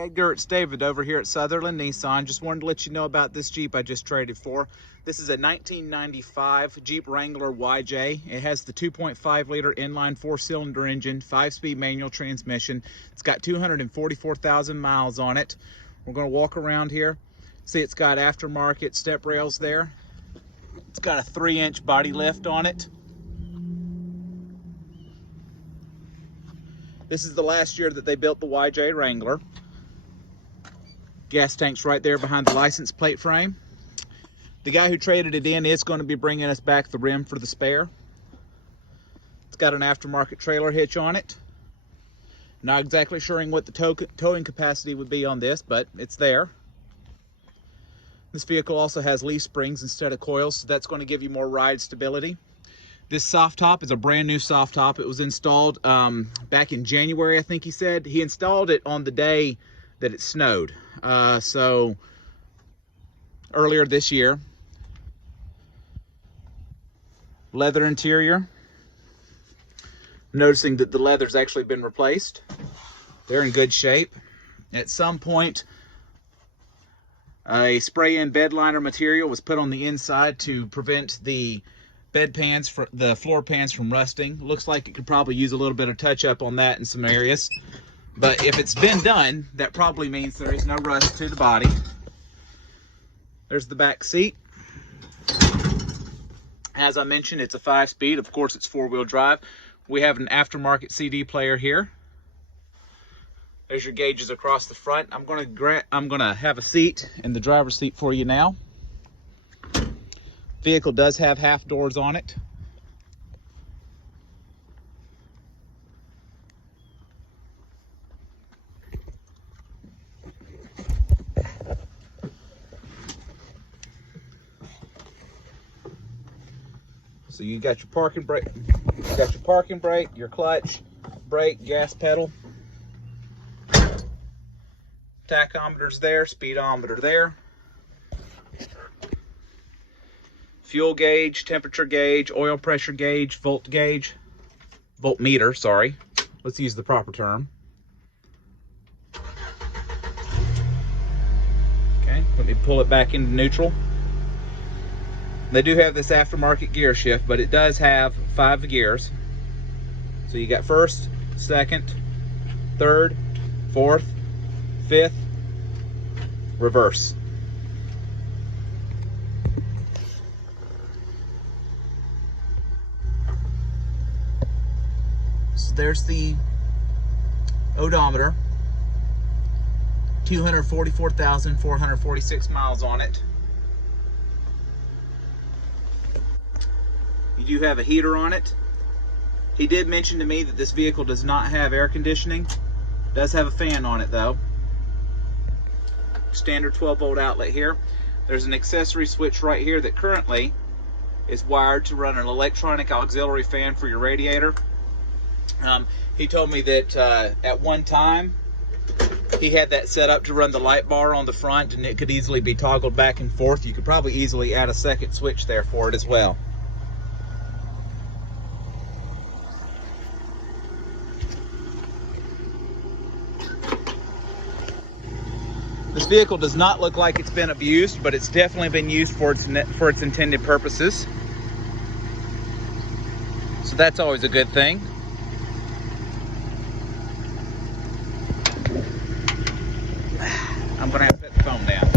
Edgar, it's David over here at Sutherland Nissan. Just wanted to let you know about this Jeep I just traded for. This is a 1995 Jeep Wrangler YJ. It has the 2.5 liter inline 4-cylinder engine, 5-speed manual transmission. It's got 244,000 miles on it. We're going to walk around here. See, it's got aftermarket step rails there. It's got a 3-inch body lift on it. This is the last year that they built the YJ Wrangler. Gas tank's right there behind the license plate frame. The guy who traded it in is going to be bringing us back the rim for the spare. It's got an aftermarket trailer hitch on it. Not exactly sure what the towing capacity would be on this, but it's there. This vehicle also has leaf springs instead of coils, so that's going to give you more ride stability. This soft top is a brand new soft top. It was installed back in January, I think he said. He installed it on the day that it snowed. So earlier this year. Leather interior. Noticing that the leather's actually been replaced. They're in good shape. At some point, a spray-in bed liner material was put on the inside to prevent the bed pans, the floor pans from rusting. Looks like it could probably use a little bit of touch-up on that in some areas. But if it's been done, that probably means there is no rust to the body. There's the back seat. As I mentioned, it's a 5-speed. Of course, it's 4-wheel drive. We have an aftermarket CD player here. There's your gauges across the front. I'm gonna have a seat in the driver's seat for you now. Vehicle does have half doors on it. So you got your parking brake, your clutch, brake, gas pedal. Tachometer's there, speedometer there. Fuel gauge, temperature gauge, oil pressure gauge, voltmeter, sorry. Let's use the proper term. Okay, let me pull it back into neutral. They do have this aftermarket gear shift, but it does have 5 gears. So you got first, second, third, fourth, fifth, reverse. So there's the odometer. 244,446 miles on it. You do have a heater on it. He did mention to me that this vehicle does not have air conditioning. It does have a fan on it though. Standard 12-volt outlet here. There's an accessory switch right here that currently is wired to run an electronic auxiliary fan for your radiator. He told me that at one time he had that set up to run the light bar on the front, and it could easily be toggled back and forth. You could probably easily add a second switch there for it as well. This vehicle does not look like it's been abused, but it's definitely been used for its intended purposes. So that's always a good thing. I'm gonna have to set the phone down.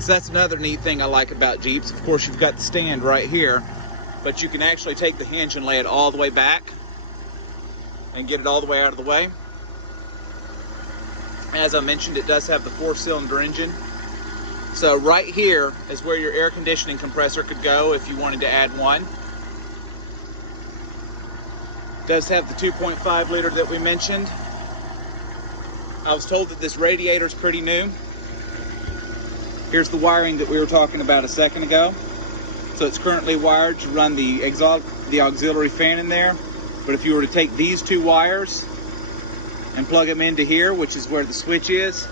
So that's another neat thing I like about Jeeps. Of course, you've got the stand right here, but you can actually take the hinge and lay it all the way back and get it all the way out of the way. As I mentioned, it does have the 4-cylinder engine. So right here is where your air conditioning compressor could go if you wanted to add one. It does have the 2.5 liter that we mentioned. I was told that this radiator is pretty new. Here's the wiring that we were talking about a second ago. So it's currently wired to run the auxiliary fan in there. But if you were to take these two wires and plug them into here, which is where the switch is.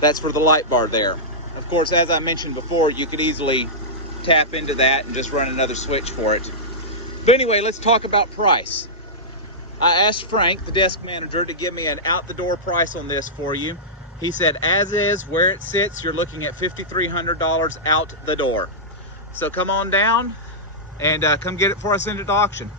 That's for the light bar there. Of course, as I mentioned before, you could easily tap into that and just run another switch for it. But anyway, let's talk about price. I asked Frank, the desk manager, to give me an out-the-door price on this for you. He said, as is, where it sits, you're looking at $5,300 out the door. So come on down and come get it for us into the auction.